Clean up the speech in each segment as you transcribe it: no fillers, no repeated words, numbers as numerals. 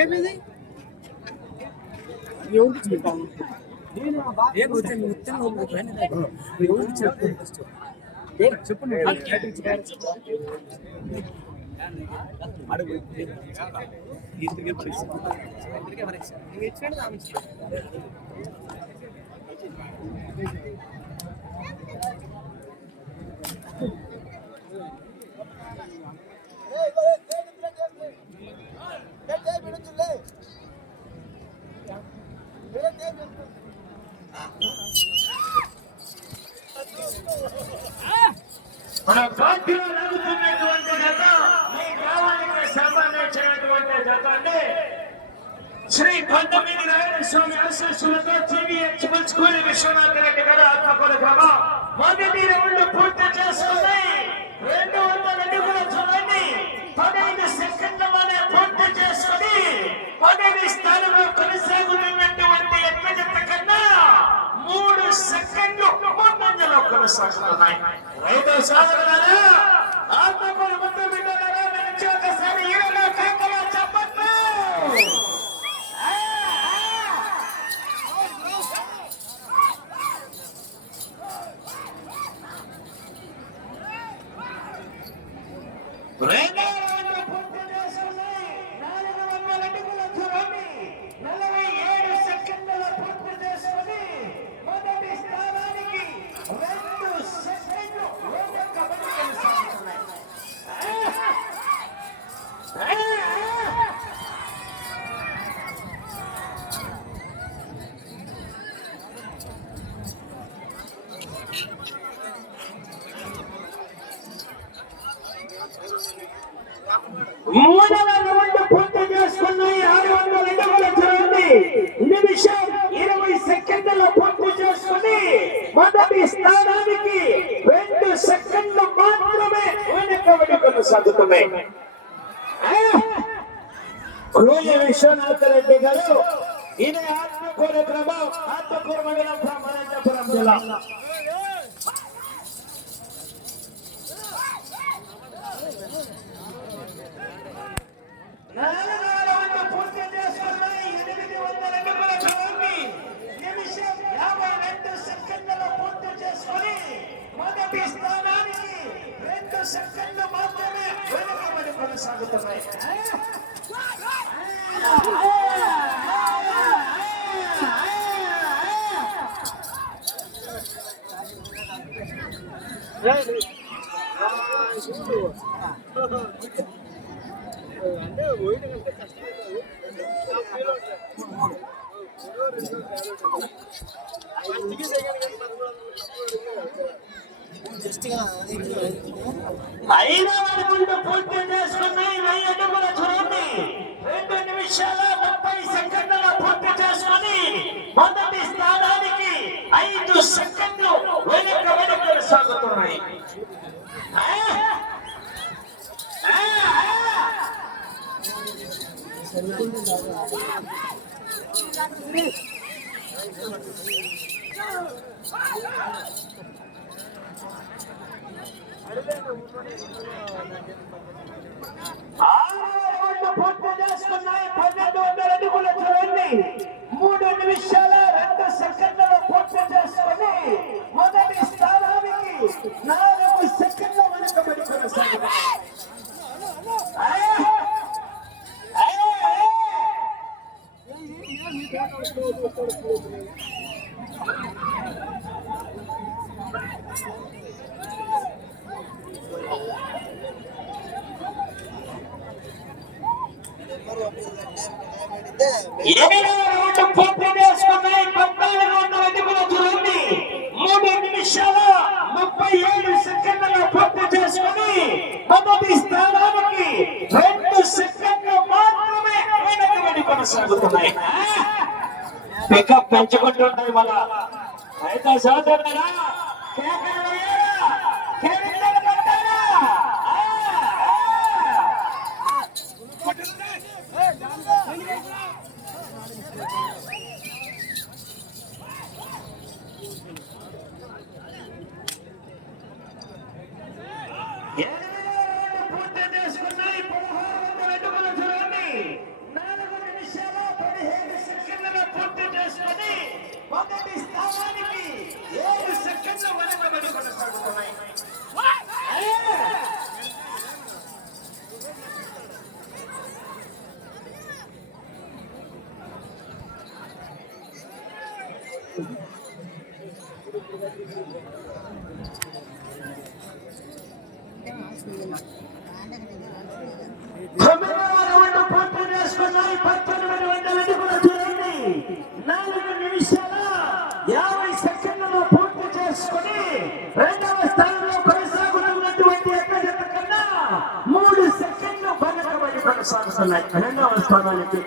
ఏమిది ఎవరికి చెప్పాను ఎవరికి చెప్పు మన పార్టీలో లాగుతున్నటువంటి జత మీ గ్రామానికి సంబంధించినటువంటి జత అంటే శ్రీ కొండమీది నారాయణ స్వామి ఆశీస్సులతో జీవీహెచ్ మున్సిపల్ విశ్వనాథ రెడ్డి గారు ఆత్మకూరు గ్రామం మొదటి రౌండ్ పూర్తి చేసుకుని 200 అడుగుల చూడండి 15 సెకండ్లలోనే పూర్తి చేసుకుని 10వ స్థానంలో కొనసాగుతున్నటువంటి ఎత్త జత కన్నా 3 సెకండ్లు ముందంజలో కొనసాగుతున్నాయి. రైతు సోదరులారా, ఆత్మకూరు ముద్దు బిడ్డలారా, నుంచి ఒకసారి ఈడలో కాకలా చెప్పట్లు. రెండో రౌండ్ పూర్తి చేసుకుని 400 అడుగుల దూరాన్ని 47 సెకండ్లలో పూర్తి చేసుకుని మొదటి స్థానానికి 2 సెకండ్లు వెనుకబడి కొనసాగుతున్నాయి. మూడవ రౌండ్ పూర్తి చేసుకున్నాయి. 600 అడుగుల దూరాన్ని నిమిషం 20 సెకండ్లలో పూర్తి చేసుకుని మొదటి స్థానానికి 2 సెకండ్లు మాత్రమే వెనుకబడి కొనసాగుతున్నాయి. రోజు విశ్వనాథ రెడ్డి గారు ఇదే ఆత్మకూరు గ్రామం, ఆత్మకూరు మండలం, అనంతపురం జిల్లా. పూర్తి చేసుకున్నాయి. 800 అడుగుల దూరాన్ని నిమిషం 52 సెకండ్లలో పూర్తి చేసుకుని మొదటి స్థానానికి 2 సెకండ్లు మాత్రమే వెనుకబడి కొనసాగుతున్నాయి. అంటే అయినా అనుకుంటూ పూర్తి చేసుకున్నాయి. 1000 అడుగుల దూరాన్ని 2 నిమిషాల 30 సెకండ్లలో పూర్తి చేసుకుని మొదటి స్థానానికి 5 సెకండ్లు వెనుకబడి కొనసాగుతున్నాయి. పూర్తి చేసుకున్నాయి. 1200 అడుగుల దూరాన్ని 3 నిమిషాల 2 సెకండ్లలో పూర్తి చేసుకుని మొదటి స్థానానికి 4 సెకండ్ల వెనుకబడి కొనసాగుతున్నాయి. పూర్తి చేసుకున్నాయి. 1400 అడుగుల దూరాన్ని 3 నిమిషాల 37 సెకండ్లలో పూర్తి చేసుకుని మొదటి స్థానానికి 2 సెకండ్లు మాత్రమే వెనుకబడి కొనసాగుతున్నాయి. పికప్ పెంచుకుంటున్నాయి. మన రైతు సోదరులారా, 9వ రౌండ్ పూర్తి చేసుకున్నాయి. 1800 అడుగుల చూడండి. 4 నిమిషాల 50 సెకండ్లలో పూర్తి చేసుకుని రెండవ స్థానంలో కొనసాగుతున్నటువంటి ఎక్క కన్నా 3 సెకండ్లు వెనకబడి కొనసాగుతున్నాయి రెండవ స్థానానికి.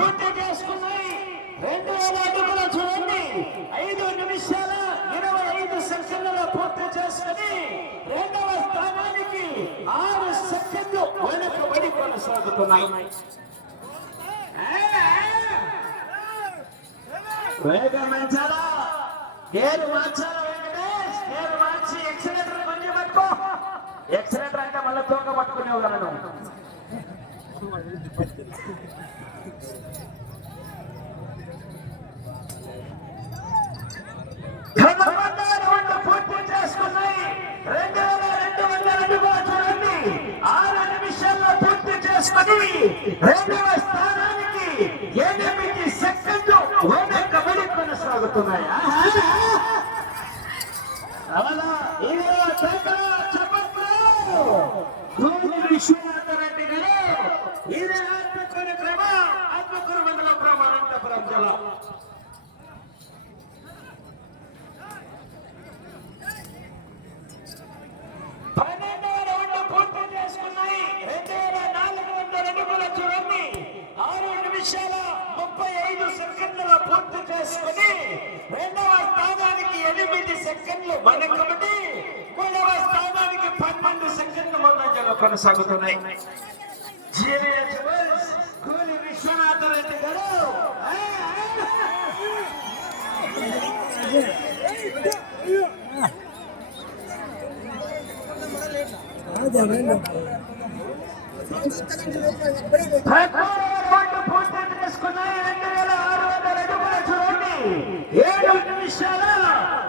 పూర్తి చేసుకున్నాయి. 2000 అడుగుల చూడండి. 5 నిమిషాల 25 సెకండ్లలో పూర్తి చేసుకుని రెండవ స్థానానికి 6 సెకండ్లు వెనకబడి కొనసాగుతున్నాయి. వేగం పెంచాలా, గేరు మార్చాలా వెంకటేష్? గేరు మార్చి ఎక్సలేటర్ కొంచెం పట్టుకో. ఎక్సలేటర్ అంటే మళ్ళీ తోక పట్టుకునే వాళ్ళను. పూర్తి చేసుకున్నాయి. 2200 అడుగుల చూడండి. 6 నిమిషాల్లో పూర్తి చేసుకుని రెండవ స్థానానికి 8 సెకండ్లు వెనకబడి కొనసాగుతున్నాయి. విశ్వనాథరెడ్డి గారు ఇదే ఆత్మకూరు గ్రామం, ఆత్మకూరు మండలం అనంతపురం జిల్లా. పూర్తి చేసుకున్నాయి. 2400 అడుగుల చూడండి. 6 నిమిషాల 35 సెకండ్లలో పూర్తి చేసుకుని రెండవ స్థానానికి 8 సెకండ్లు వెనకబడి మూడవ స్థానానికి 12 సెకండ్లు ముందంజలో కొనసాగుతున్నాయి. కూలి విశ్వనాథరెడ్డి గారు పూర్తి చేసుకున్నాయి. 2600 అడుగుల చూడండి. 7 నిమిషాల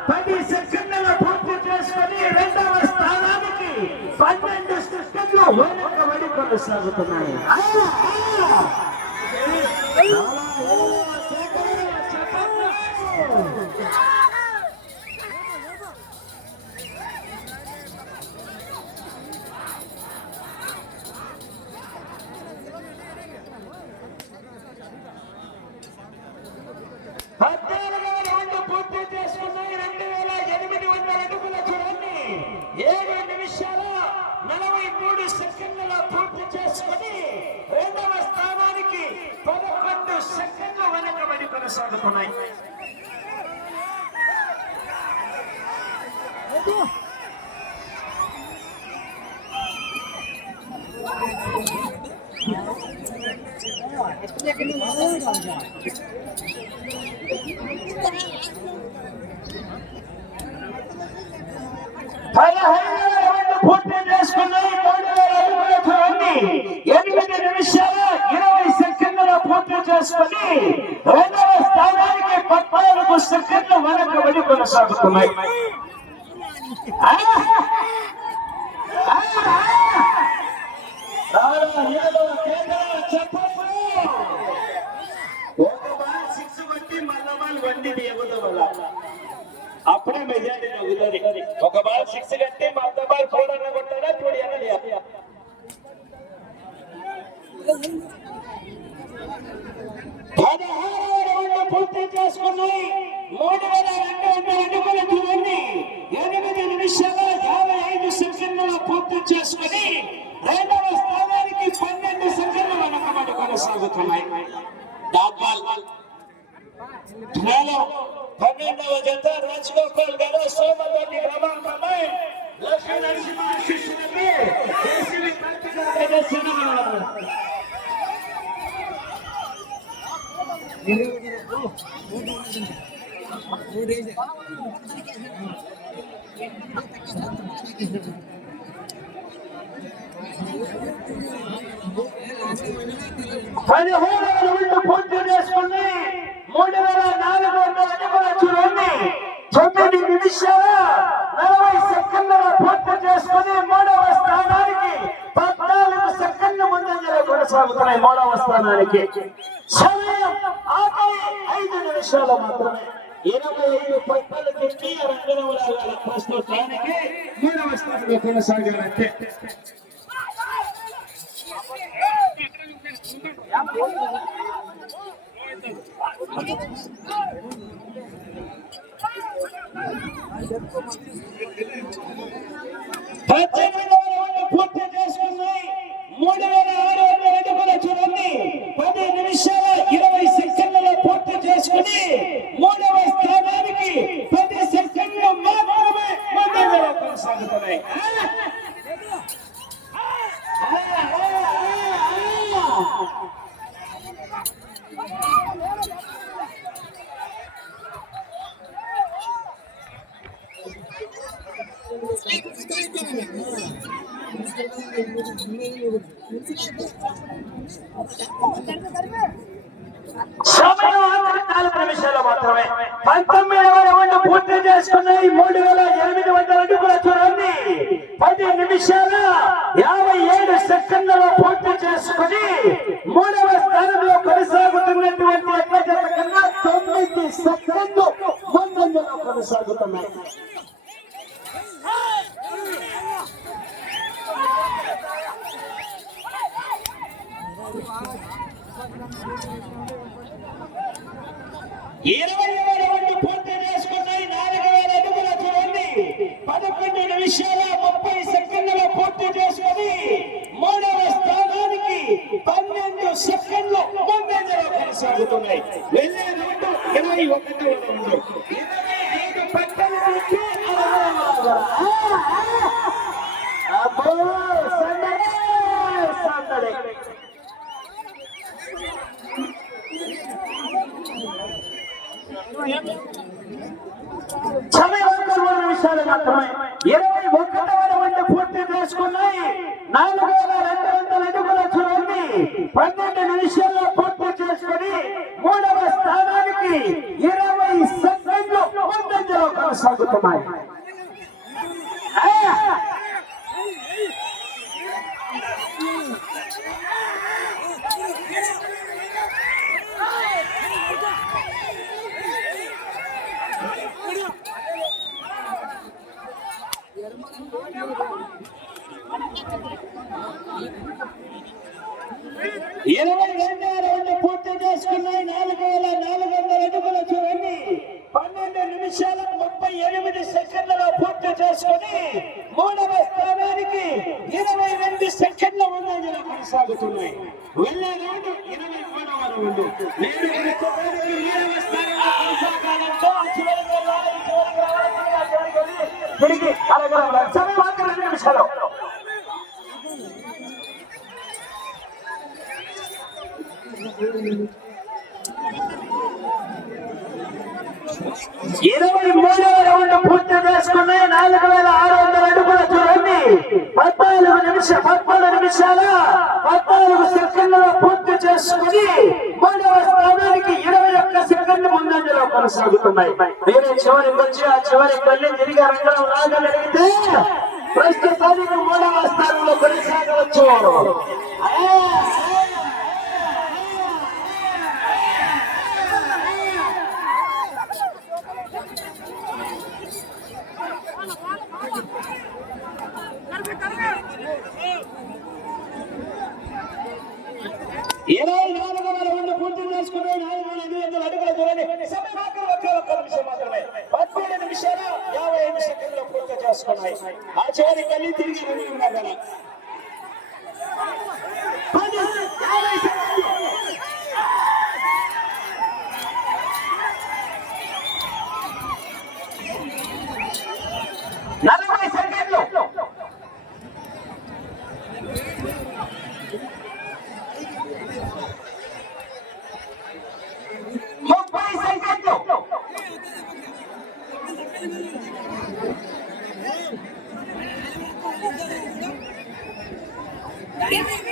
10 సెకండ్లలో పూర్తి చేసుకుని రెండవ స్థానానికి 12 సెకండ్లు వెనకబడి కొనసాగుతున్నాయి. పూర్తి చేసుకున్నాయి. 2800 అడుగుల చూడండి. 7 నిమిషాల 43 సెకండ్ల పూర్తి చేసుకుని రెండవ స్థానానికి 11 సెకండ్లు వెనకబడి కొనసాగుతున్నాయి. పూర్తి చేసుకున్నాయి. 3000 అడుగుల చూడండి. 8 నిమిషాల 20 సెకండ్ల పూర్తి చేసుకుని రెండవ స్థానానికి 14 సెకండ్లు వెనకబడి కొనసాగుతున్నాయి. అప్పుడే మెజారిటీ తగ్గుతుంది. ఒక బాల్ 6 కట్టి మళ్ళీ బాల్ 4 అన్న కొట్టారా చూడు అన్నది. 16వ రౌండ్ పూర్తి చేసుకున్నాయి. 3200 అడుగుల చూడండి. 8 నిమిషాల 55 సెకండ్ల పూర్తి చేసుకుని రెండవ స్థానానికి 12 సెకండ్లు వెనకబడి కొనసాగుతున్నాయి. 12వ జత రాజగోపాల్ గారు సోమరెడ్డి గ్రామం లక్ష్మీ నరసింహ శిష్యులకి కేసీబీ పూర్తి చేసుకుని 3400 అడుగుల చూడండి. 9 నిమిషాలు నిమిషాల 40 సెకండ్లలో పూర్తి చేసుకుని మూడవ స్థానానికి 14 సెకండ్ల ముందంజలో కొనసాగుతున్నాయి. మూడవ స్థానానికి సమయం ఆఖరి 5 నిమిషాలు మాత్రమే. 25 పట్టాలకి రంగనవరాల ప్రస్తుతానికి మూడవ స్థానంలో కొనసాగారంటే పూర్తి చేసుకున్నాయి. 3600 అడుగుల చూడండి 10 నిమిషాల 20 సెకండ్లలో పూర్తి చేసుకుని మూడవ స్థానానికి 10 సెకండ్లు మాత్రమే ముందంజలో కొనసాగుతున్నాయి. సమయం 4 నిమిషాలు మాత్రమే. 19వ రౌండ్ పూర్తి చేసుకున్నాయి. 3800 అడుగుల చూడండి 10 నిమిషాల 57 సెకండ్లలో పూర్తి చేసుకుని మూడవ స్థానంలో కొనసాగుతున్నటువంటి ఎట్ల జత కన్నా 9 సెకండ్లు ముందంజలో కొనసాగుతున్నాయి. పూర్తి చేసుకున్నాయి. 4000 అడుగుల చూడండి 11 నిమిషాల 30 సెకండ్లలో పూర్తి చేసుకుని మూడవ స్థానానికి 12 సెకండ్లు ముందంజలో కొనసాగుతున్నాయి. వెళ్ళే రౌండ్ 21వ రౌండ్ 25 పట్టణ సమయం 3 నిమిషాలు మాత్రమే. 21వ రౌండ్ పూర్తి చేసుకున్నాయి. 4200 అడుగుల చూడండి 12 నిమిషాల్లో పూర్తి చేసుకుని మూడవ స్థానానికి 20 సెకండ్లు ముందంజలో కొనసాగుతున్నాయి. పూర్తి చేసుకున్నాయి. 4400 అడుగుల చూడండి 12 నిమిషాల 38 సెకండ్లలో పూర్తి చేసుకుని మూడవ స్థానానికి 22 సెకండ్ల ముందంజలో కొనసాగుతున్నాయి. వెళ్ళే రౌండ్ 23వ రౌండ్. మూడవ స్థానంలో కొనసాగాలంటే తిరిగి అడగల సమయం 2 నిమిషాలు. ఇరవై 23వ రౌండ్ పూర్తి చేసుకున్నాయి. 4600 అడుగుల చూడండి 14 నిమిషాల 14 సెకండ్లలో పూర్తి చేసుకుని మూడవ స్థానానికి 21 సెకండ్ల ముందంజలో కొనసాగుతున్నాయి. వేరే చివరికి వచ్చి ఆ చివరికి వెళ్ళి తిరిగి రంగంలో రాగలిగితే ప్రస్తుతానికి మూడవ స్థానంలో కొనసాగవచ్చు. పూర్తి చేసుకుని 4500 అడుగుల చూడండి సమయం 1 నిమిషం మాత్రమే. 17 నిమిషాలు 55 సెకండ్లు పూర్తి చేసుకున్నాయి. ఆ చివరికి వెళ్ళి తిరిగి ఉండగల 40 సెకండ్లు. Give me